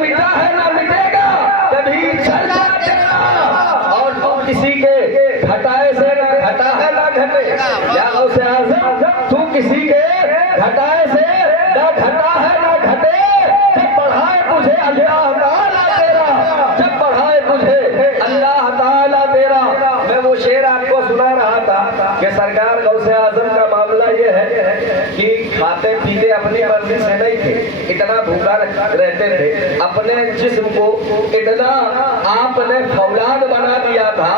مٹا ہے نہ مٹے گا کبھی چرچا تیرا، اور تم کسی کے گھٹائے سے نہ گھٹا ہے نہ گھٹے، یا غوث اعظم تو کسی کے گھٹائے سے نہ گھٹا ہے نہ گھٹے، جب پڑھائے تجھے اللہ تعالیٰ تیرا، جب پڑھائے تجھے اللہ تعالیٰ تیرا۔ میں وہ شعر آپ کو سنا رہا تھا کہ سرکار غوث اعظم کا معاملہ یہ ہے کہ کھاتے پیتے اپنی مرضی سے نہیں تھے، اتنا بھوکا رہتے تھے، اپنے جسم کو اتنا آپ نے فولاد بنا دیا تھا۔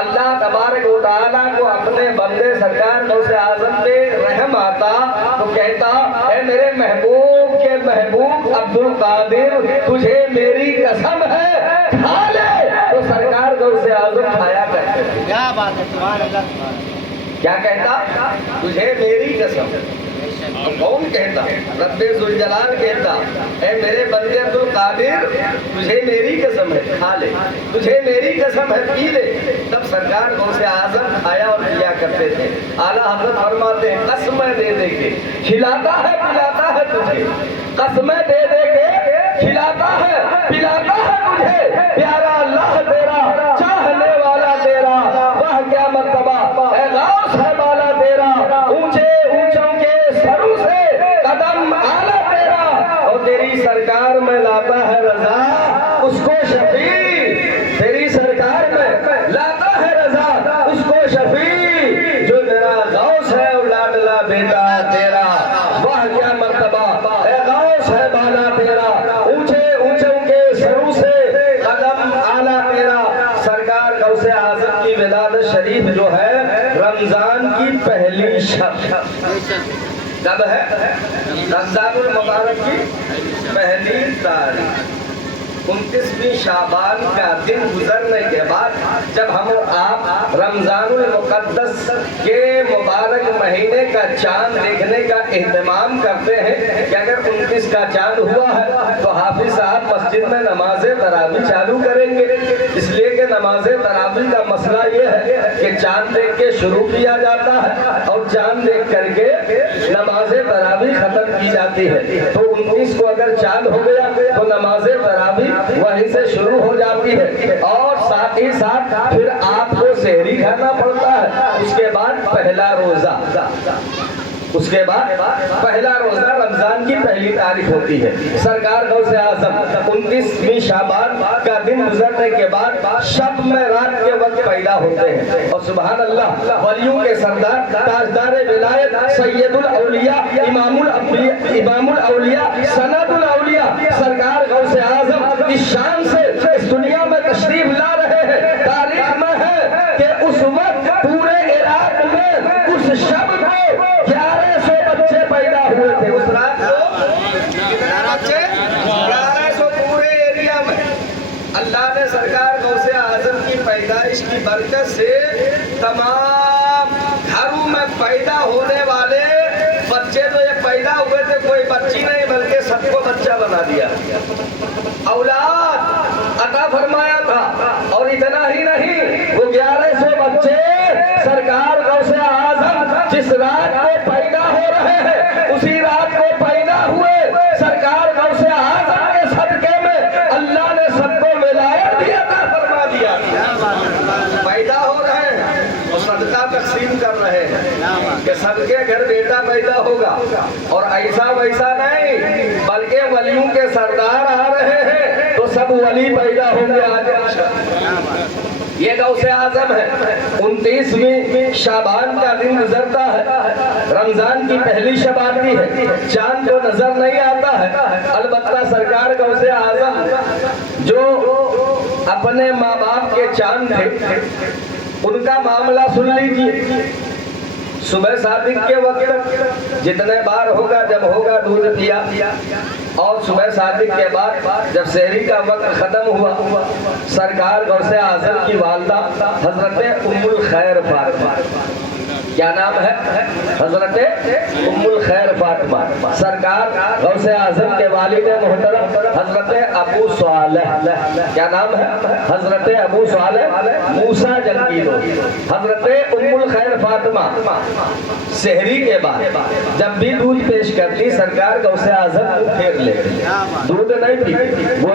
اللہ تبارک و تعالیٰ کو اپنے بندے سرکار غوث اعظم پہ رحم آتا تو کہتا اے میرے محبوب کے محبوب عبد القادر تجھے میری قسم ہے کھا لے، تو سرکار غوث اعظم کھایا کرتے تھے۔ کیا بات ہے، سبحان اللہ سبحان اللہ۔ کیا کہتا؟ تجھے میری قسم۔ تو کون کہتا؟ رب ذوالجلال کہتا اے میرے بندے عبد القادر تجھے میری قسم ہے کھا لے، تجھے میری قسم ہے پی لے۔ تب سرکار غوث اعظم کھایا اور پیا کرتے تھے۔ اعلیٰ حضرت فرماتے ہیں قسمیں دے دے کے کھلاتا ہے پلاتا ہے تجھے، قسمیں دے دے کے کھلاتا ہے پلاتا ہے تجھے، پیارا اللہ تیرا، چاہنے والا تیرا، وہ کیا مرتبہ اے غوث ہے بالا تیرا، اونچے اونچوں کے سروں سے قدم آلہ تیرا، اور تیری سرکار میں لاتا ہے رضا اس کو شفیع، تیری سرکار میں لاتا ہے رضا اس کو شفیع، جو تیرا غوث ہے اور لاڈلا بیٹا تیرا، وہ کیا مرتبہ اے غوث ہے بالا تیرا، اونچے اونچوں کے سروں سے قدم آلہ تیرا۔ سرکار غوث اعظم کی ولادت شریف جو ہے رمضان کی پہلی شب، جب ہے رمضان المبارک کی پہلی تاریخ، 29ویں شعبان کا دن گزرنے کے بعد جب ہم آپ رمضان المقدس کے مبارک مہینے کا چاند دیکھنے کا اہتمام کرتے ہیں کہ اگر 29 کا چاند ہوا ہے تو حافظ صاحب مسجد میں نماز تراویح چالو کریں گے، اس لیے کہ نماز تراویح کا مسئلہ یہ ہے کہ چاند دیکھ کے شروع کیا جاتا ہے اور چاند دیکھ کر کے نماز تراویح ختم کی جاتی ہے، تو 29 کو اگر چاند ہو گیا تو نماز تراویح وہیں سے شروع ہو جاتی ہے، اور ساتھ ہی ساتھ پھر آپ کو سحری کھانا پڑتا ہے، اس کے بعد پہلا روزہ، اس کے بعد پہلا روزہ رمضان کی پہلی تاریخ ہوتی ہے۔ سرکار غوث اعظم 29ویں شعبان کا دن گزرنے کے بعد شب میں رات کے وقت پیدا ہوتے ہیں، اور سبحان اللہ ولیوں کے سردار تاجدار ولایت سید الاولیاء امام الاولیاء سند الاولیاء سرکار غوث اعظم اس شان سے اس دنیا میں تشریف لا رہے ہیں۔ تاریخ میں ہے کہ اس وقت پورے عراق میں اس شب کو 1100 بچے پیدا ہوئے تھے، اس رات کو کتنے بچے؟ 1100 پورے ایریا میں۔ اللہ نے سرکار غوث اعظم کی پیدائش کی برکت سے تمام گھروں میں پیدا ہونے والے بچے تو یہ پیدا ہوئے تھے کوئی بچی نہیں بلکہ سب کو بچہ بنا دیا، اولاد عطا فرمایا تھا، اور اتنا ہی نہیں وہ 1100 بچے سرکار غوث اعظم جس رات کو پیدا ہو رہے ہیں اسی رات کو پیدا ہوئے، سرکار غوث اعظم کے صدقے میں اللہ نے سب کو ولایت بھی عطا فرما دیا، پیدا ہو رہے ہیں اور صدقہ تقسیم کر رہے ہیں کہ سب کے گھر بیٹا پیدا ہوگا، اور ایسا ویسا نہیں بلکہ ولیوں کے سردار آ رہے ہیں تو سب ولی پیدا ہوں گے آج انشاءاللہ۔ یہ غوث اعظم ہے۔ 29ویں شعبان کا دن گزرتا ہے، رمضان کی پہلی شب آتی ہے، چاند کو نظر نہیں آتا ہے، البتہ سرکار غوث اعظم جو اپنے ماں باپ کے چاند تھے ان کا معاملہ سن لیجیے۔ صبح صادق کے وقت جتنے بار ہوگا جب ہوگا دودھ پیا، اور صبح صادق کے بعد جب سحری کا وقت ختم ہوا سرکار غوث اعظم کی والدہ حضرت ام الخیر فاطمہ، کیا نام ہے؟ حضرت ام الخیر فاطمہ، سرکار غوث اعظم کے والد محترم حضرت ابو صالح، کیا نام ہے؟ حضرت ابو صالح موسیٰ جنگیدو، حضرت ام الخیر فاطمہ سحری کے بعد جب بھی دودھ پیش کرتی سرکار غوث اعظم کو پھیر لیتی، دودھ نہیں پیتی، وہ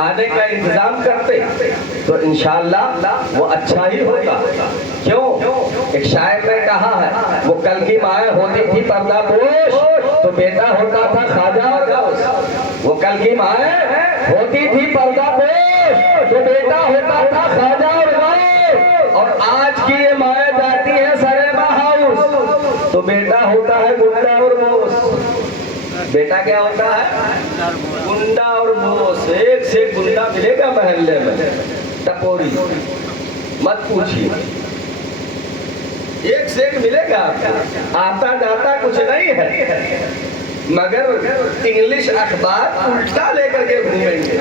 آنے کا انتظام کرتے تو انشاءاللہ وہ اچھا ہی ہوتا. کیوں؟ ایک شاعر نے کہا ہے وہ کل کی مائیں ہوتی تھی پردہ پوش تو بیٹا ہوتا تھا خواجہ اور غوث. وہ کل کی مائیں ہوتی تھی پردہ پوش تو بیٹا ہوتا تھا خواجہ اور غوث. اور آج کی یہ مائیں جاتی ہیں سنیما ہاؤس تو بیٹا ہوتا ہے گنڈا اور بوس. بیٹا کیا ہوتا ہے؟ گنڈا اور بوس. ایک سے گنڈا ملے گا محلے میں ٹپوری مت پوچھیے. ایک سے ایک ملے گا آپ کو. آتا جاتا کچھ نہیں ہے مگر انگلش اخبار الٹا لے کر کے گھومیں گے.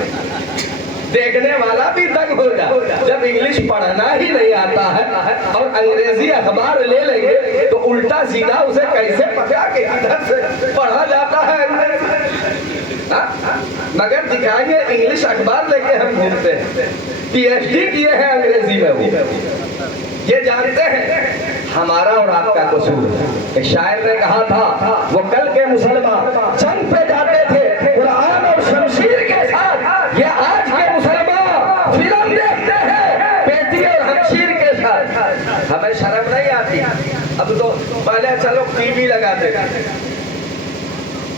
دیکھنے والا بھی دنگ ہوگا جب انگلش پڑھنا ہی نہیں آتا ہے اور انگریزی اخبار لے لیں گے تو الٹا سیدھا اسے کیسے پتا کہ ادھر سے پڑھا جاتا ہے. مگر دکھائیں گے انگلش اخبار لے کے ہم گھومتے ہیں. پی ایچ ڈی کیے ہیں انگریزی میں. وہ یہ جانتے ہیں ہمارا اور آپ کا قصور ہے. ایک شاعر نے کہا تھا وہ کل کے مسلمان جنگ پہ جاتے تھے قرآن اور شمشیر کے ساتھ. یہ آج کے مسلمان فلم دیکھتے ہیں بیٹی اور ہمشیر کے ساتھ. ہمیں شرم نہیں آتی. اب تو پہلے چلو ٹی وی لگاتے تھے.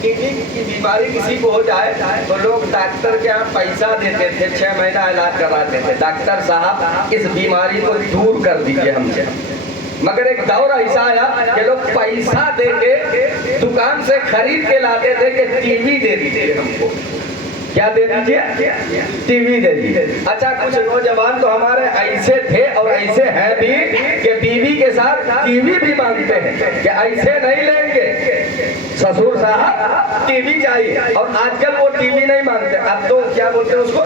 ٹی وی کی بیماری کسی کو ہو جائے تو لوگ ڈاکٹر کے یہاں پیسہ دیتے تھے. 6 مہینہ علاج کراتے تھے. ڈاکٹر صاحب اس بیماری کو دور کر دیجیے ہم سے. مگر ایک دور ایسا آیا کہ لوگ پیسہ دے کے دکان سے خرید کے لاتے تھے کہ ٹی وی دے دیجیے ہم کو. کیا دے دیجیے؟ ٹی وی دے دیجیے. اچھا کچھ نوجوان تو ہمارے ایسے تھے اور ایسے ہیں بھی کہ بیوی کے ساتھ ٹی وی بھی مانگتے ہیں کہ ایسے نہیں لیں گے سسور صاحب ٹی وی چاہیے. اور آج کل وہ ٹی وی نہیں مانگتے. اب تو کیا بولتے ہیں اس کو؟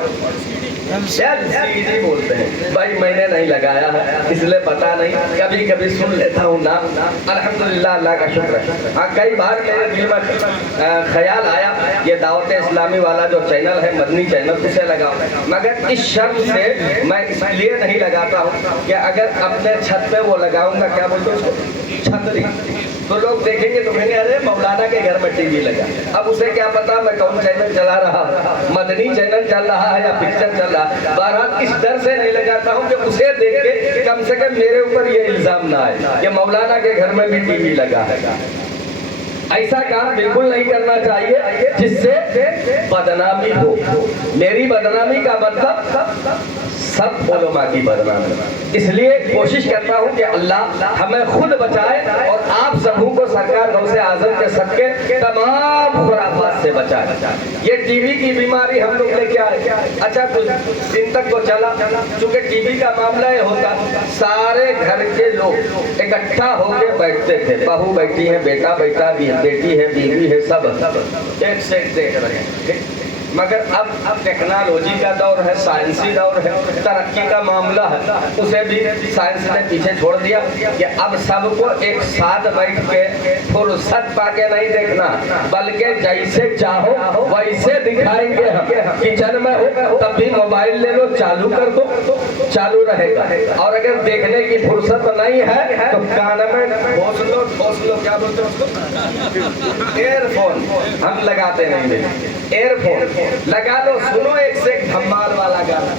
LCD بولتے ہیں. بھائی میں نے نہیں لگایا ہے اس لیے پتا نہیں. کبھی کبھی سن لیتا ہوں نام. الحمدللہ اللہ کا شکر ہے. ہاں کئی بار میرے دل میں خیال آیا یہ دعوت اسلامی والا جو چینل ہے مدنی چینل اسے لگاؤں. مگر اس شرط سے میں اس لیے نہیں لگاتا ہوں کہ اگر اپنے چھت پہ وہ لگاؤں گا کیا بولتے ہیں اس کو چھتری تو لوگ دیکھیں گے تو کہیں گے ارے مولانا کے گھر میں ٹی وی لگا. اب اسے کیا پتا میں کون چینل چلا رہا ہوں. مدنی چینل چل رہا ہے یا پکچر چل رہا ہے. بہرحال اس ڈر سے نہیں لگاتا ہوں کہ اسے دیکھ کے کم سے کم میرے اوپر یہ الزام نہ آئے کہ مولانا کے گھر میں بھی ٹی وی لگا ہے. ایسا کام بالکل نہیں کرنا چاہیے جس سے بدنامی ہو. میری بدنامی کا مطلب سب علماء کی بدنامی. اس لیے کوشش کرتا ہوں کہ اللہ ہمیں خود بچائے اور آپ سبوں کو سرکار غوث اعظم کے صدقے تمام خرافات سے بچائے. یہ ٹی وی کی بیماری ہم لوگ لے کے آئے. اچھا کچھ دن تک تو چلا. چونکہ ٹی وی کا معاملہ یہ ہوتا سارے گھر کے لوگ اکٹھا ہو کے بیٹھتے تھے. بہو بیٹھی ہے, بیٹا بیٹا بھی ہے, بیٹی ہے, بیوی ہے, سب ایک سے ایک دیکھ رہے ہیں. مگر اب ٹیکنالوجی کا دور ہے, سائنسی دور ہے, ترقی کا معاملہ ہے. اسے بھی سائنس نے پیچھے چھوڑ دیا کہ اب سب کو ایک ساتھ بیٹھ کے فرصت پا کے نہیں دیکھنا بلکہ جیسے چاہو ویسے دکھائیں گے ہم. کچن میں ہو تب بھی موبائل لے لو, چالو کر دو, چالو رہے گا. اور اگر دیکھنے کی فرصت نہیں ہے تو کان میں ٹھوس لو کیا بولتے ہیں اس کو, ایئر فون. ہم لگاتے نہیں, ایئر فون لگا دو, سنو ایک سے ایک دھمال والا گانا.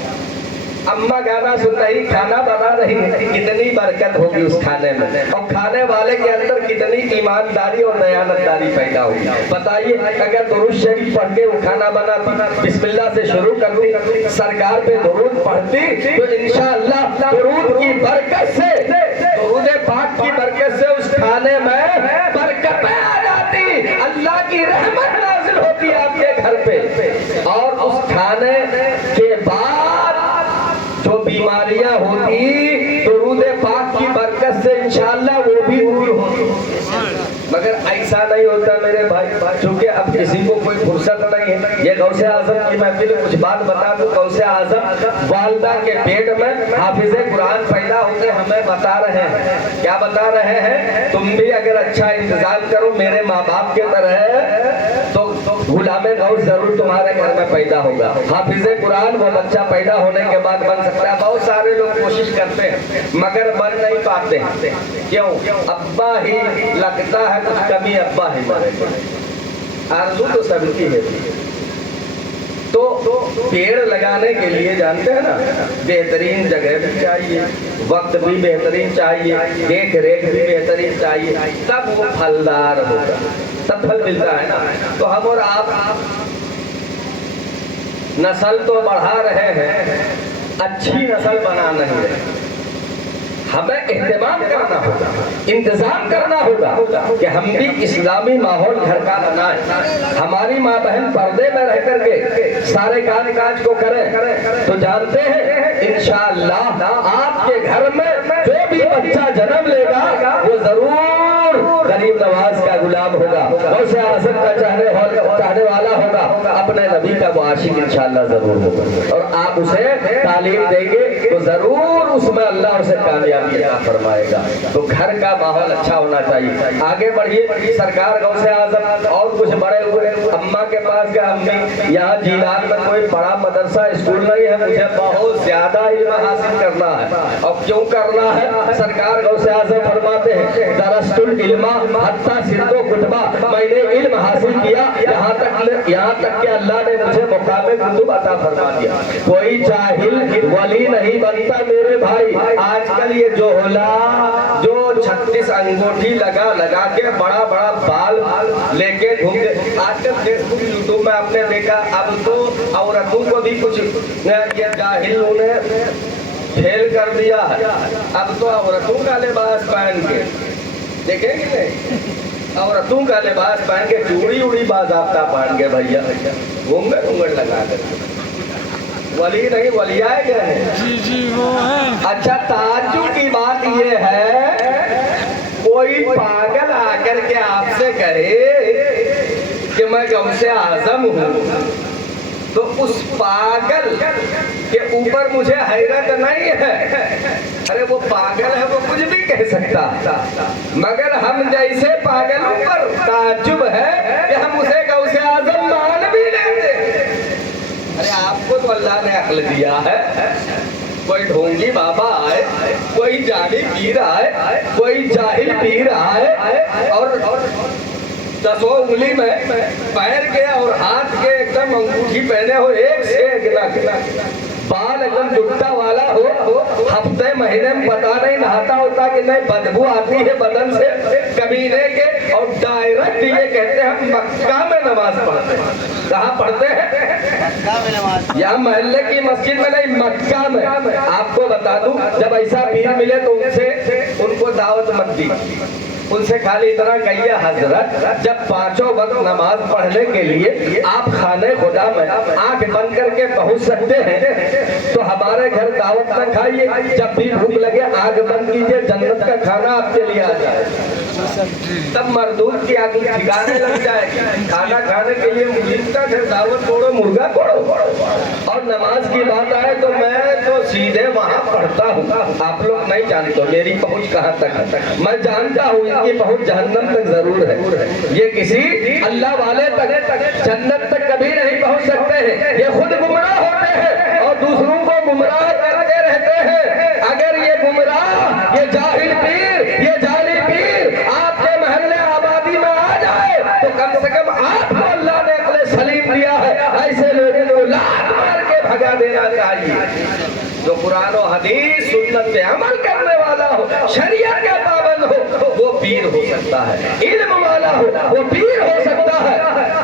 اماں گانا سن رہی, کھانا بنا رہی, کتنی برکت ہوگی اس کھانے میں اور کھانے والے کے اندر کتنی ایمانداری اور دیانتداری پیدا ہوگی. بتائیے اگر درود شریف پڑھ کے وہ کھانا بناتی, بسم اللہ سے شروع کرتی, سرکار پہ درود پڑھتی تو انشاءاللہ درود کی برکت سے, درود پاک کی برکت سے اس کھانے میں برکت آ جاتی. اللہ کی رحمت نازل ہوتی ہے آپ کے گھر پہ. اور اس کھانے کے بعد جو بیماریاں ہوتی درود پاک کی برکت سے انشاءاللہ وہ بھی دور ہوتی. مگر ایسا نہیں ہوتا میرے بھائی, چونکہ اب کسی کو کوئی فرصت نہیں ہے. یہ غوث اعظم کی محفل کچھ بات بتا دوں. غوث اعظم والدہ کے پیٹ میں حافظ قرآن پیدا ہوتے ہمیں بتا رہے ہیں. کیا بتا رہے ہیں؟ تم بھی اگر اچھا انتظام کرو میرے ماں باپ کے طرح تو غلام غوث ضرور تمہارے گھر میں پیدا ہوگا. حافظ قرآن وہ بچہ پیدا ہونے کے بعد بن سکتا ہے. بہت سارے لوگ کوشش کرتے ہیں مگر بن نہیں پاتے. کیوں؟ ابا ہی لگتا ہے کچھ کمی ابا ہی مرے. آرزو تو سب کی ہے. تو پیڑ لگانے کے لیے جانتے ہیں نا بہترین جگہ بھی چاہیے، وقت بھی بہترین چاہیے، دیکھ ریکھ بھی بہترین چاہیے، تب وہ پھلدار ہوگا، تب پھل ملتا ہے نا۔ تو ہم اور آپ نسل تو بڑھا رہے ہیں، اچھی نسل بنا نہیں رہے۔ ہمیں اہتمام کرنا ہوگا، انتظام کرنا ہوگا کہ ہم بھی اسلامی ماحول گھر کا بنائیں، ہماری ماں بہن پردے میں رہ کر کے سارے کام کاج کو کریں۔ تو جانتے ہیں انشاءاللہ آپ کے گھر میں جو بھی بچہ جنم لے گا وہ ضرور غریب نواز کا غلام ہوگا، غوث اعظم کا چاہنے والا ہوگا، اپنے نبی کا وہ عاشق انشاءاللہ ضرور ہوگا، اور آپ اسے تعلیم دیں گے تو ضرور اس میں اللہ اسے کامیابی عطا فرمائے گا۔ تو گھر کا ماحول اچھا ہونا چاہیے۔ آگے بڑھیے، سرکار غوث اعظم اور کچھ بڑے ہوئے اماں کے پاس گیا، امی یہاں جیلان میں کوئی بڑا مدرسہ اسکول نہیں ہے، مجھے بہت زیادہ علم حاصل کرنا ہے۔ اور کیوں کرنا ہے؟ سرکار غوث اعظم فرماتے ہیں درست العلم حتی سرد و کتبہ، میں نے علم حاصل کیا یہاں تک کہ اللہ نے مجھے مقام کتب عطا فرما دیا۔ کوئی جاہل ولی نہیں بنتا میرے بھائی۔ آج کل یہ جو 36 انگوٹھی لگا کے بڑا بال لے کے گھومتے، آج کل فیس بک یوٹیوب میں آپ نے دیکھا، اب تو عورتوں کو بھی کچھ یہ جاہلوں نے پھیل کر دیا ہے، اب تو عورتوں کا لباس پہن کے دیکھیں گے نہیں، عورتوں کا لباس پہن کے چوڑی اڑی باضابطہ پہن کے بھیا گھونگھٹ لگا کر، ولی نہیں ولیائے گئے ہیں۔ جی وہ ہے۔ اچھا تعجب کی بات یہ ہے کوئی پاگل آ کر کے آپ سے کہے کہ میں غوث اعظم ہوں، تو اس پاگل کے اوپر مجھے حیرت نہیں ہے، ارے وہ پاگل ہے، وہ کچھ بھی کہہ سکتا، مگر ہم جیسے پاگلوں پر تعجب ہے کہ ہم اسے غوث اعظم مان بھی لیتے۔ ارے آپ کو تو اللہ نے عقل دیا ہے، کوئی ڈھونگی بابا آئے، کوئی جاہل پیر آئے، کوئی جاہل پیر آئے اور 10 انگلی میں پیر کے اور ہاتھ کے ایک دم انگوٹھی پہنے ہو، ایک سے ایک لگ بال ایک دم جٹا والا ہو، ہفتے مہینے میں پتا نہیں نہاتا ہوتا کہ نہیں، بدبو آتی ہے بدن سے کمینے کے، اور ڈائریکٹ یہ کہتے ہیں ہم مکہ میں نماز پڑھتے ہیں۔ کہاں پڑھتے ہیں؟ یا محلے کی مسجد میں نہیں، مکہ میں۔ آپ کو بتا دوں جب ایسا پیر ملے تو ان کو دعوت مت دی، ان سے خالی اتنا کہیے حضرت جب 5 وقت نماز پڑھنے کے لیے آپ خانے خدا میں آنکھ بند کر کے پہنچ سکتے ہیں تو ہمارے گھر دعوت نہ کھائیے، جب بھی بھوک لگے آنکھ بند کیجئے، جنت کا کھانا آپ کے لیے آ جائے، تب مردود کی آنکھ ٹھکانے لگ جائے گی۔ کھانا کھانے کے لیے مسلم کا گھر دعوت کوڑو، مرغا کوڑو، اور نماز کی بات آئے تو میں تو سیدھے وہاں پڑھتا ہوں، آپ لوگ نہیں جانتے میری پہنچ کہاں تک ہے، میں جانتا ہوں یہ پہنچ جہنم تک ضرور ہے، یہ کسی اللہ والے تک جنت تک کبھی نہیں پہنچ سکتے ہیں، یہ خود گمراہ ہوتے ہیں اور دوسروں کو گمراہ کرتے رہتے ہیں۔ اگر یہ گمراہ، یہ جاہل پیر، یہ جعلی پیر آپ کے محلے آبادی میں آ جائے تو کم سے کم آپ کو اللہ نے عقل سلیم دیا ہے، ایسے لوگوں کو لات مار کے بھگا دینا چاہیے۔ جو قرآن و حدیث سنت پہ عمل کرنے والا ہو، شریعت کا پابند ہو، وہ پیر ہو سکتا ہے، علم والا ہو وہ پیر ہو سکتا ہے،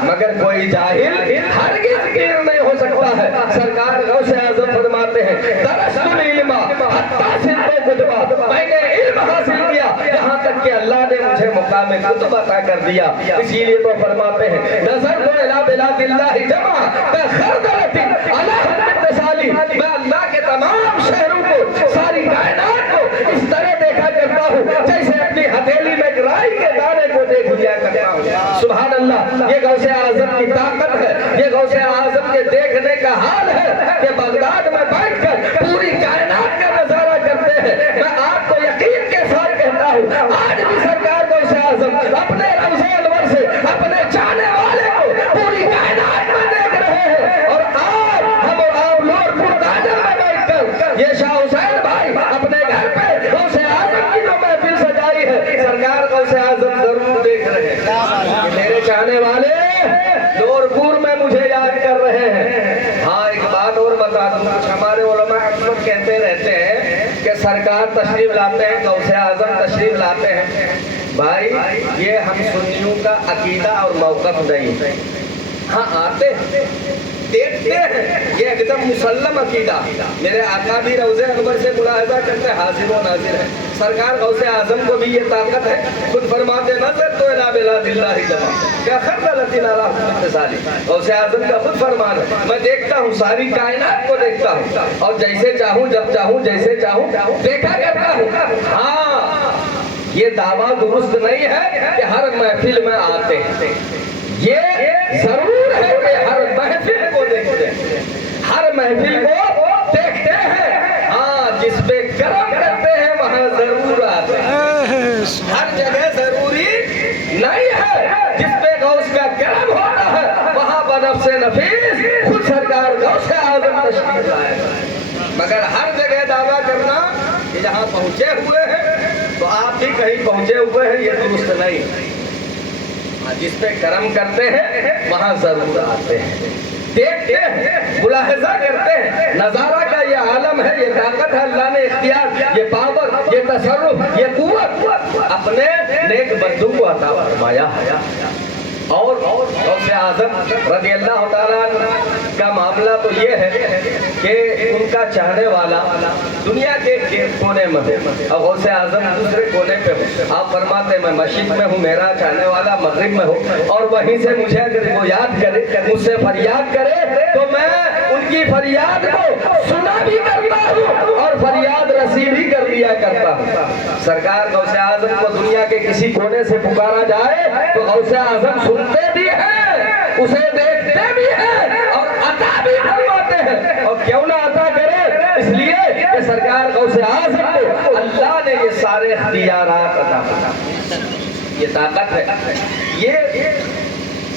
مگر کوئی جاہل ہرگز پیر نہیں ہو سکتا ہے۔ سرکار غوث اعظم فرماتے ہیں درست العلم حتی سرد و کتبہ، میں نے علم حاصل کیا یہاں تک کہ اللہ نے مجھے مقام کتب عطا کر دیا۔ اسی لیے تو فرماتے ہیں نظر تو الی بلاد اللہ جمع کخردلۃ علی اتصالی، میں اللہ کے تمام شہروں کو، ساری کائنات کو اس طرح دیکھا کرتا ہوں جیسے اپنی ہتھیلی میں رائی کے دانے کو دیکھ لیا کرتا ہوں۔ سبحان اللہ، یہ غوث اعظم کی طاقت ہے، یہ غوث اعظم کے دیکھنے کا حال ہے کہ بغداد میں بیٹھ کر پوری کائنات کا نظارہ کرتے ہیں۔ میں آپ کو یقین کے ساتھ کہتا ہوں آج بھی سرکار غوث اعظم اپنے روضہ انور سے اپنے چاہنے والے کو پوری کائنات میں دیکھ رہے ہیں، اور آج ہم اور لوگ پرداجل میں بیٹھ کر یہ شاہ حسین بھائی اپنے گھر پہ غوث اعظم کی جو محفل سجائی ہے سرکار غوث اعظم ضرور دیکھ رہے ہیں۔ میرے چاہنے والے نورپور میں مجھے یاد کر رہے ہیں، سرکار تشریف لاتے ہیں، غوث اعظم تشریف لاتے ہیں، بھائی یہ ہم سنیوں کا عقیدہ اور موقف نہیں ہے۔ ہاں آتے ہیں، دیکھتے ہیں، یہ ایک دم مسلم عقیدہ۔ میرے آقا بھی روضہ انور سے ملاحظہ کرتے ہیں، حاضر و ناظر ہے۔ سرکار غوث اعظم کو بھی یہ طاقت ہے، خود فرماتے نظر تو الا بلاد اللہ جمع کیا خرد لطین اللہ اتصالی۔ غوث اعظم کا خود فرمان ہے، میں دیکھتا ہوں، ساری کائنات کو دیکھتا ہوں، اور جیسے چاہوں جب چاہوں جیسے چاہوں دیکھا کرتا ہوں۔ ہاں یہ دعویٰ درست نہیں ہے کہ ہر محفل میں آتے ہیں، یہ ضرور ہے کہ ہر محفل کو دیکھتے ہیں، ہر محفل کو دیکھتے ہیں۔ ہاں جس پہ کرم کرتے ہیں وہاں ضرور آتے ہیں، ہر جگہ ضروری نہیں ہے۔ جس پہ غوث کا کرم ہوتا ہے وہاں بنفس نفیس خود سرکار غوث اعظم تشریف لائے، مگر ہر جگہ دعویٰ کرنا کہ جہاں پہنچے ہوئے ہیں تو آپ بھی کہیں پہنچے ہوئے ہیں، یہ درست نہیں۔ جس پہ کرم کرتے ہیں وہاں ضرور آتے ہیں، دیکھتے ہیں، ملاحظہ کرتے ہیں۔ نظارہ کا یہ عالم ہے، یہ طاقت ہے، اللہ نے اختیار، یہ پاور، یہ تصرف، یہ قوت اپنے نیک بندوں کو عطا فرمایا ہے۔ اور غوث اعظم رضی اللہ تعالیٰ عنہ کا معاملہ تو یہ ہے کہ ان کا چاہنے والا دنیا کے کونے میں ہو اور غوث اعظم دوسرے کونے پہ ہو۔ آپ فرماتے ہیں میں مشرق میں ہوں، میرا چاہنے والا مغرب میں ہو، اور وہیں سے مجھے اگر وہ یاد کرے، مجھ سے فریاد کرے تو میں ان کی فریاد کو سنا بھی کرتا ہوں اور فریاد رسی بھی کر دیا کرتا ہوں۔ سرکار غوث اعظم کو دنیا کے کسی کونے سے پکارا جائے تو غوث اعظم سنتے بھی ہیں، اسے دیکھتے بھی ہیں اور عطا بھی فرماتے ہیں۔ اور کیوں نہ عطا کرے؟ اس لیے کہ سرکار غوث اعظم کو اللہ نے یہ سارے اختیارات عطا فرمائے، یہ طاقت ہے۔ یہ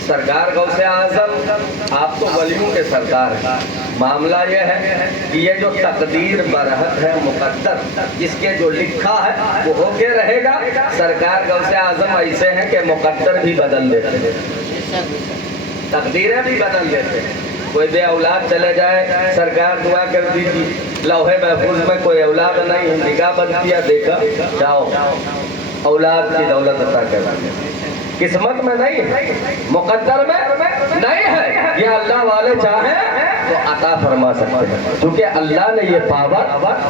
سرکار غوث اعظم آپ تو ولیوں کے سردار ہیں۔ معاملہ یہ ہے کہ یہ جو تقدیر برحق ہے، مقدر جس کے جو لکھا ہے وہ ہو کے رہے گا۔ سرکار غوث اعظم ایسے ہیں کہ مقدر بھی بدل دیتے ہیں، تقدیریں بھی بدل دیتے ہیں۔ کوئی بے اولاد چلے جائے، سرکار دعا کر دیجیے، لوح محفوظ میں کوئی اولاد نہیں، نگاہ بند کیا، دیکھا، جاؤ اولاد کی دولت عطا کر دی۔ قسمت میں نہیں ہے، مقدر میں نہیں ہے، یہ اللہ والے چاہیں تو عطا فرما سکتے ہیں، کیونکہ اللہ نے یہ پاور،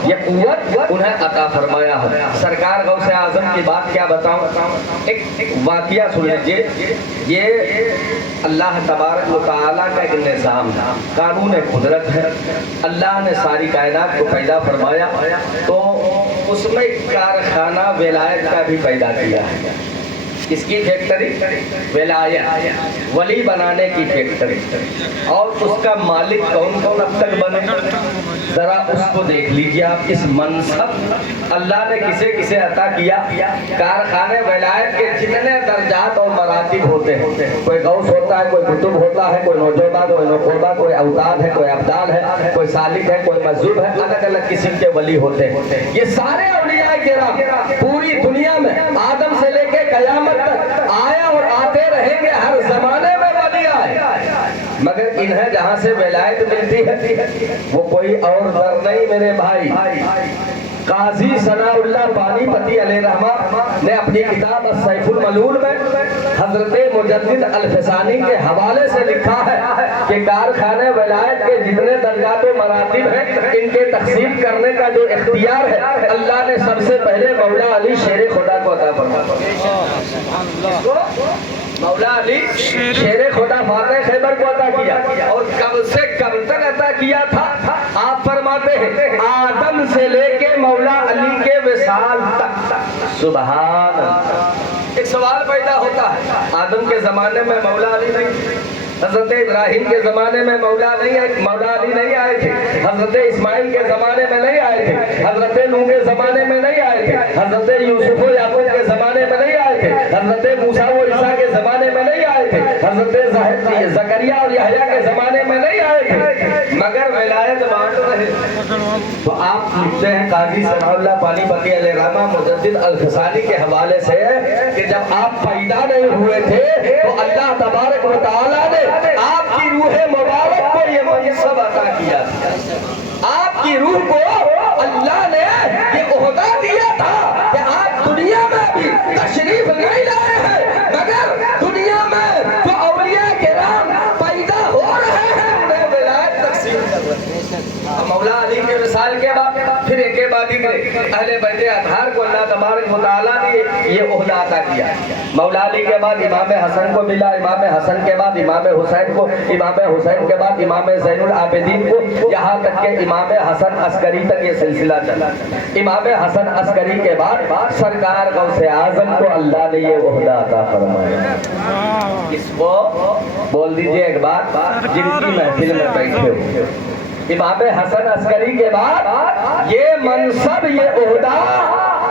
یہ قوت انہیں عطا فرمایا ہے۔ سرکار غوث اعظم کی بات کیا بتاؤں، ایک واقعہ سن لیجیے۔ یہ اللہ تبارک و تعالیٰ کا ایک نظام ہے، قانون قدرت ہے۔ اللہ نے ساری کائنات کو پیدا فرمایا تو اس میں کارخانہ ولایت کا بھی پیدا کیا ہے۔ اس کی فیکٹری ولایت، ولی بنانے کی فیکٹری، اور اس کا مالک کون کون اب تک بنے، ذرا اس کو دیکھ لیجیے آپ۔ اس منصب اللہ نے کسے کسے عطا کیا۔ کارخانے ولایت کے جتنے درجات اور مراتب ہوتے ہیں، کوئی غوث ہوتا ہے، کوئی قطب ہوتا ہے، کوئی نوجوبہ، کوئی نقوبہ، کوئی اوتاد ہے، کوئی ابدال ہے، کوئی سالک ہے، کوئی مذہب ہے، الگ الگ قسم کے ولی ہوتے ہیں۔ یہ سارے اولیاء کرام پوری دنیا میں آدم سے لے کے قیامت تک آئے اور آتے رہیں گے، ہر زمانے میں ولی آئے، مگر انہیں جہاں سے ولایت ملتی ہے وہ کوئی اور در نہیں میرے بھائی۔ قاضی ثناء اللہ پانی پتی علیہ رحمہ نے اپنی کتاب السیف الملول میں حضرت مجدد الفسانی کے حوالے سے لکھا ہے کہ کارخانے ولایت کے جتنے درجات و مراتب ہیں ان کے تقسیم کرنے کا جو اختیار ہے اللہ نے سب سے پہلے مولا علی شیر خدا کو عطا فرمایا۔ مولا علی شیر خدا فاتح خیبر کو عطا کیا، اور کب سے کب تک عطا کیا تھا؟ آپ فرماتے ہیں آدم سے لے کے مولا علی کے وصال تک۔ سبحان اللہ۔ ایک سوال پیدا ہوتا ہے، آدم کے زمانے میں مولا علی نہیں، حضرت ابراہیم کے زمانے میں مولا علی نہیں آئے تھے، حضرت اسماعیل کے زمانے میں نہیں آئے تھے، حضرت نوح کے زمانے میں نہیں آئے تھے، حضرت یوسف و یعقوب کے زمانے میں نہیں آئے تھے، حضرت موسیٰ و عیسیٰ کے زمانے میں نہیں آئے تھے، حضرت زکریا اور یحییٰ کے زمانے میں نہیں آئے تھے، مگر ولایت بانٹ رہے۔ تو آپ لکھتے ہیں قاضی ثناء اللہ پانی پتی علیہ رحمہ مجدد الفسانی کے حوالے سے کہ جب آپ پیدا نہیں ہوئے تھے تو اللہ تبارک و تعالیٰ نے آپ کی روح مبارک کو یہ منصب عطا کیا، آپ کی روح کو اللہ نے یہ عہدہ دیا تھا کہ آپ دنیا میں بھی تشریف نہیں لائے ہیں، مگر دنیا میں جو اولیاء کرام پیدا ہو رہے ہیں انہیں ولایت تقسیم کر رہے ہیں۔ مولا علی کے وصال کے بعد پھر ایک کے بعد اہل بیت اطہار کو اللہ تبارک و تعالیٰ نے یہ عہدہ عطا کیا۔ مولا علی کے بعد امام حسن کو ملا، امام حسن کے بعد امام حسین کو، امام حسین کے بعد امام زین العابدین کو، یہاں تک کہ امام حسن عسکری تک یہ سلسلہ چلا۔ امام حسن عسکری کے بعد سرکار غوث اعظم کو اللہ نے یہ عہدہ عطا فرمایا۔ اس کو بول دیجئے ایک بات جن کی محفل میں بیٹھے ہو، امام حسن عسکری کے بعد یہ منصب، یہ عہدہ،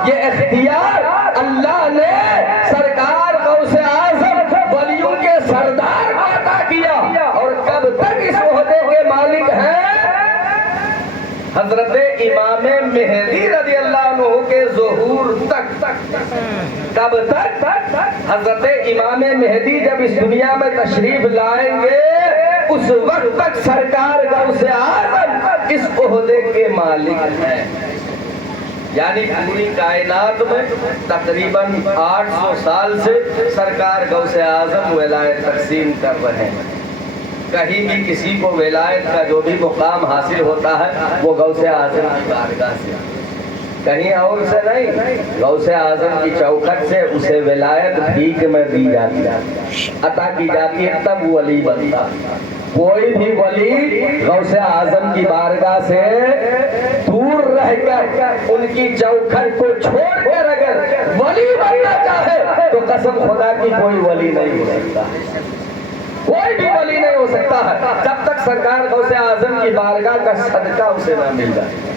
یہ اختیار اللہ نے سرکار غوث اعظم ولیوں کے سردار کو عطا کیا۔ اور کب تک اس عہدے کے مالک ہیں؟ حضرت امام مہدی رضی اللہ عنہ کے ظہور تک۔ کب تک؟ حضرت امام مہدی جب اس دنیا میں تشریف لائیں گے اس وقت تک سرکار غوث اعظم اس عہدے کے مالک ہیں۔ یعنی پوری کائنات میں تقریباً 800 سال سے سرکار غوث اعظم ولایت تقسیم کر رہے ہیں۔ کہیں بھی کسی کو ولایت کا جو بھی مقام حاصل ہوتا ہے وہ غوث اعظم کی بارگاہ سے، کہیں اور سے نہیں، غوث اعظم کی چوکھٹ سے اسے ولایت بھیک میں دی جاتی ہے، عطا کی جاتی ہے، تب ولی بنتا۔ کوئی بھی ولی غوث اعظم کی بارگاہ سے دور رہ کر ان کی چوکھٹ کو چھوڑ کر اگر ولی بننا چاہے تو قسم خدا کی کوئی ولی نہیں ہو سکتا، کوئی بھی ولی نہیں ہو سکتا ہے جب تک سرکار غوث اعظم کی بارگاہ کا صدقہ اسے نہ مل جائے۔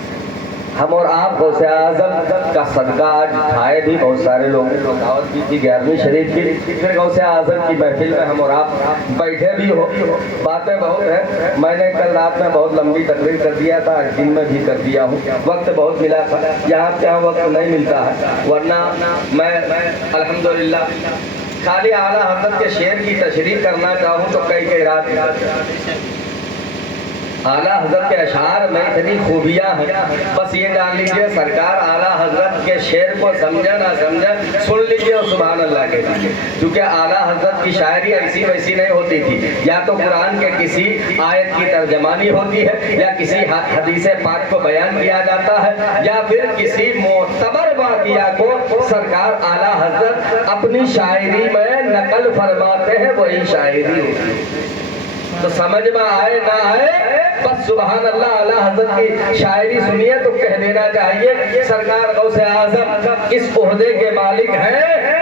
ہم اور آپ غوث اعظم کا صدقہ آج کھائے بھی، بہت سارے لوگوں کو دعوت کی تھی 11ویں شریف کی، پھر غوث اعظم کی محفل میں ہم اور آپ بیٹھے بھی ہو، باتیں بہت ہیں۔ میں نے کل رات میں بہت لمبی تقریر کر دیا تھا، آج دن میں بھی کر دیا ہوں، وقت بہت ملا تھا، یہاں کیا وقت نہیں ملتا ہے، ورنہ میں الحمدللہ خالی اعلیٰ حضرت کے شعر کی تشریح کرنا چاہوں تو کئی رات اعلیٰ حضرت کے اشعار میں اتنی خوبیاں ہیں، بس یہ جان لیجئے سرکار اعلیٰ حضرت کے شعر کو سمجھے نہ سمجھے سن لیجئے اور سبحان اللہ کہہ دیجئے، کیونکہ اعلیٰ حضرت کی شاعری ایسی ویسی نہیں ہوتی تھی، یا تو قرآن کے کسی آیت کی ترجمانی ہوتی ہے، یا کسی حدیث پاک کو بیان کیا جاتا ہے، یا پھر کسی معتبر واقعہ کو سرکار اعلیٰ حضرت اپنی شاعری میں نقل فرماتے ہیں، وہی شاعری ہوتی ہے۔ تو سمجھ میں آئے نہ آئے بس سبحان اللہ اعلیٰ حضرت کی شاعری سنیے تو کہہ دینا چاہیے سرکار غوث اعظم اس عہدے کے مالک ہیں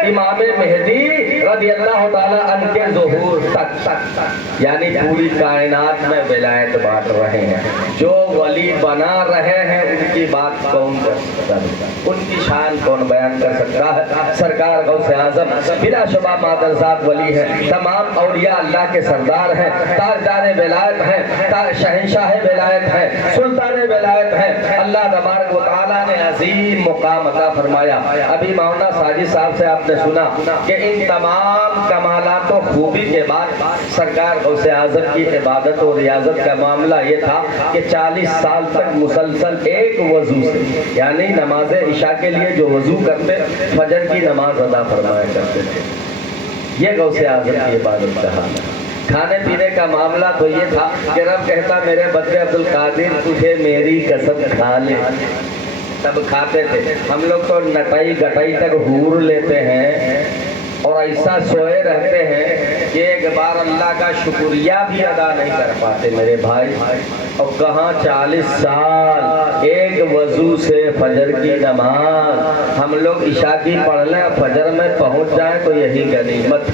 امام مہدی رضی اللہ تعالیٰ عنہ کے ظہور تک، یعنی پوری کائنات میں ولایت بانٹ رہے ہیں۔ جو ولی بنا رہے ہیں ان کی بات کون کر سکتا ہے، ان کی شان کون بیان کر سکتا ہے؟ سرکار غوث اعظم بلا شبہ مادرزاد ولی ہے، تمام اولیاء اللہ کے سردار ہیں، تاجدار ولایت ہیں، شہنشاہ ولایت ہیں، سلطان ولایت ہیں۔ اللہ تبارک و تعالیٰ نے عظیم مقام عطا فرمایا۔ ابھی مولانا ساجد صاحب سے آپ نے سنا کہ ان تمام کمالات و خوبی کے بعد سرکار غوث اعظم کی عبادت و ریاضت کا معاملہ یہ تھا کہ 40 سال تک مسلسل ایک وضو سے، یعنی نماز عشاء کے لیے جو وضو کرتے فجر کی نماز ادا فرمایا کرتے تھے۔ یہ غوث اعظم کی عبادت کا حال ہے۔ کھانے پینے کا معاملہ تو یہ تھا کہ رب کہتا میرے بندے عبدالقادر تجھے میری قسم کھا لے، تب کھاتے تھے۔ ہم لوگ تو نٹائی گٹائی تک حور لیتے ہیں اور ایسا سوئے رہتے ہیں کہ ایک بار اللہ کا شکریہ بھی ادا نہیں کر پاتے میرے بھائی۔ اور کہاں 40 سال ایک وضو سے فجر کی نماز، ہم لوگ عشاء کی پڑھ لیں فجر میں پہنچ جائیں تو یہی غنیمت۔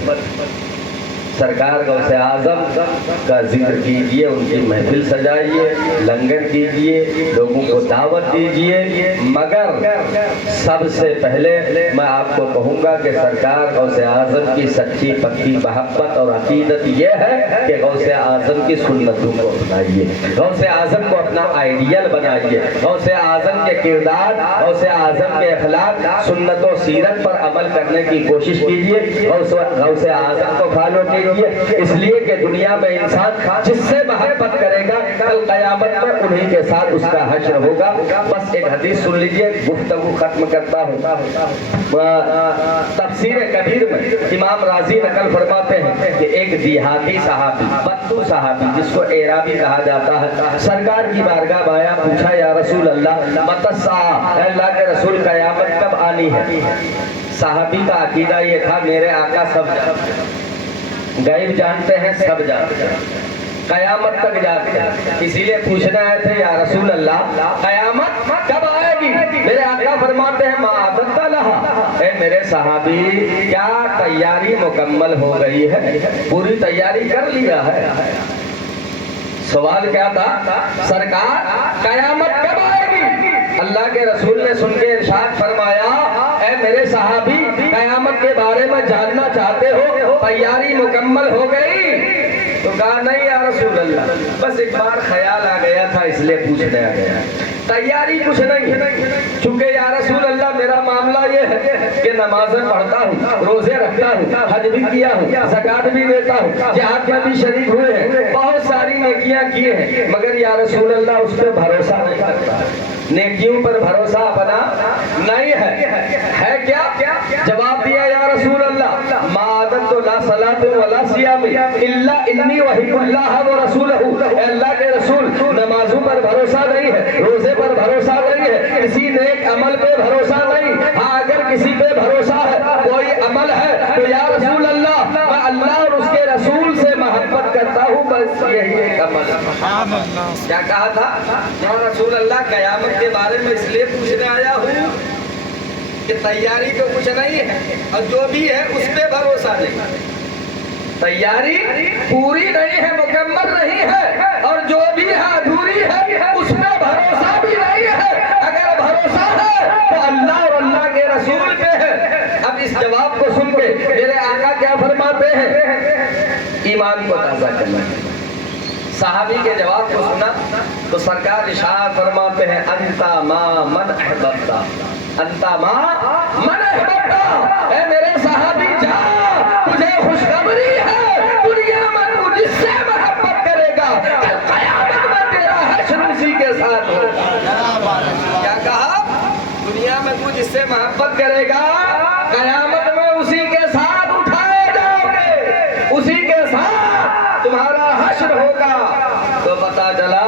سرکار غوث اعظم کا ذکر کیجئے، ان کی محفل سجائیے، لنگر کیجئے، لوگوں کو دعوت دیجئے، مگر سب سے پہلے میں آپ کو کہوں گا کہ سرکار غوث اعظم کی سچی پکی محبت اور عقیدت یہ ہے کہ غوث اعظم کی سنتوں کو اپنائیے، غوث اعظم کو اپنا آئیڈیل بنائیے، غوث اعظم کے کردار، غوث اعظم کے اخلاق، سنت و سیرت پر عمل کرنے کی کوشش کیجئے، غوث اعظم کو فالو کیجئے۔ سمجھیے اس لیے کہ دنیا میں انسان جس سے محبت کرے گا کل قیامت میں انہی کے ساتھ اس کا حشر ہوگا. بس ایک حدیث سن لیجئے, گفتگو ختم کرتا ہوں. تفسیر کبیر میں امام راضی نقل فرماتے ہیں کہ ایک دیہاتی صحابی, بدو صحابی جس کو اعرابی کہا جاتا ہے, سرکار کی بارگاہ میں آیا, پوچھا یا رسول اللہ متی الساعہ, اللہ کے رسول قیامت کب آنی ہے؟ صحابی کا عقیدہ یہ تھا میرے آقا سب جانتے ہیں, غیب جانتے ہیں, سب جانتے ہیں, قیامت تک جانتے ہیں, اسی لیے پوچھنا آئے تھے یا رسول اللہ قیامت کب آئے گی؟ میرے آقا فرماتے ہیں ما عددت لہا, اے میرے صحابی کیا تیاری مکمل ہو گئی ہے؟ پوری تیاری کر لیا ہے. سوال کیا تھا؟ سرکار قیامت کب آئے گی؟ اللہ کے رسول نے سن کے ارشاد فرمایا اے میرے صحابی قیامت کے بارے میں جاننا چاہتے ہو, تیاری مکمل ہو گئی؟ تو کہا نہیں یا رسول اللہ, بس ایک بار خیال آ گیا تھا اس لیے پوچھنے آ گیا, تیاری کچھ نہیں ہے. چونکہ یا رسول اللہ میرا معاملہ یہ ہے کہ نمازیں پڑھتا ہوں, روزے رکھتا ہوں, حج بھی کیا ہوں, زکات بھی دیتا ہوں, جہاد میں بھی شریک ہوئے ہیں, بہت ساری نیکیاں کیے ہیں, مگر یا رسول اللہ اس پہ بھروسہ نہیں کرتا, نیکیوں پر بھروسہ اپنا نہیں ہے کیا؟ جواب دیا یا رسول اللہ ما عددت لا صلاۃ ولا صیام الا انی احب اللہ ورسولہ, اے اللہ کے رسول نمازوں پر بھروسہ نہیں ہے, روزے پر بھروسہ نہیں ہے, کسی نیک عمل پہ بھروسہ نہیں. ہاں اگر کسی پہ بھروسہ ہے, کوئی عمل ہے تو یا رسول اللہ میں اللہ اور اس کے رسول سے محبت کرتا ہوں, بس یہی ایک عمل ہے. کیا کہا تھا یا رسول اللہ قیامت کے بارے میں اس لیے پوچھنے آیا ہوں کہ تیاری تو کچھ نہیں ہے اور جو بھی ہے اس پہ بھروسہ نہیں, تیاری پوری نہیں ہے, مکمل نہیں ہے, اور جو بھی ہے ادھوری ہے, اس پہ بھروسہ بھی نہیں ہے. اگر بھروسہ ہے تو اللہ اور اللہ کے رسول پہ ہے. اب اس جواب کو سن کے میرے آقا کیا فرماتے ہیں؟ ایمان کو تازہ کرنا ہے. صحابی کے جواب کو سنا تو سرکار ارشاد فرماتے ہیں انتا ما من احببتا, انتا ما من احببتا, اے میرے صحابی جا تجھے خوشخبری ہے, دنیا میں تو جس سے محبت کرے گا کل قیامت میں تیرا حشر اسی کے ساتھ ہوگا. کیا کہا؟ دنیا میں تو جس سے محبت کرے گا قیامت میں اسی کے ساتھ اٹھائے جاؤ گے, اسی کے ساتھ تمہارا حشر ہوگا. تو پتا چلا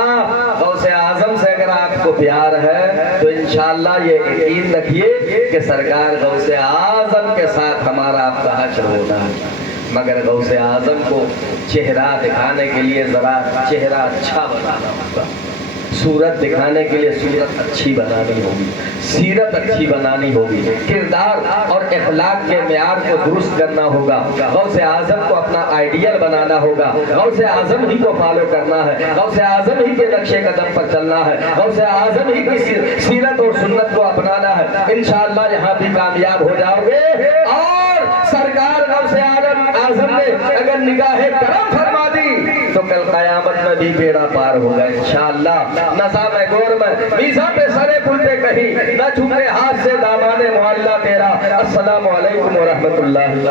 غوث اعظم سے اگر آپ کو پیار ہے تو انشاءاللہ یہ یقین رکھیے کہ سرکار غوث اعظم کے ساتھ ہمارا آپ کا حشر ہونا ہے. مگر غوث اعظم کو چہرہ دکھانے کے لیے ذرا چہرہ اچھا بنانا ہوگا, صورت دکھانے کے لیے صورت اچھی بنانی ہوگی, سیرت اچھی بنانی ہوگی, کردار اور اخلاق کے معیار کو درست کرنا ہوگا. غوث اعظم کو اپنا آئیڈیل بنانا ہوگا, غوث اعظم ہی کو فالو کرنا ہے, غوث اعظم ہی کے نقشے قدم پر چلنا ہے, غوث اعظم ہی کی سیرت اور سنت کو اپنانا ہے. انشاءاللہ یہاں بھی کامیاب ہو جاؤ گے. اور سرکار غوث اعظم نے اگر نگاہ کرم فرما دی تو کل قیامت میں بھی بیڑا پار ہوگا انشاءاللہ. نظام گور میں میزا پہ سرے پل پہ کہیں نہ چھوٹے ہاتھ سے دامان معلّہ تیرا. السلام علیکم ورحمت اللہ.